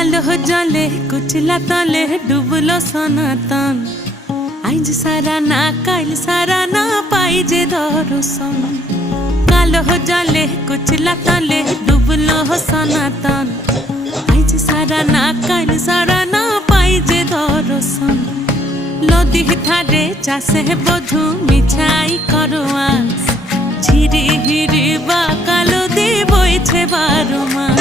কালো জলে কুচলা তলে ডুবলো সনাতন। আইজ সারা না কাল সারা না পাই যে দর্শন। কালো জলে কুচলা তলে ডুবলো সনাতন। আইজ সারা না কাল সারা না পাই যে দর্শন। নদী ধারে চাষে বধু মিছাই করো আস। ঝিরি হিরি বা কালো দি বইছে 12 মাস।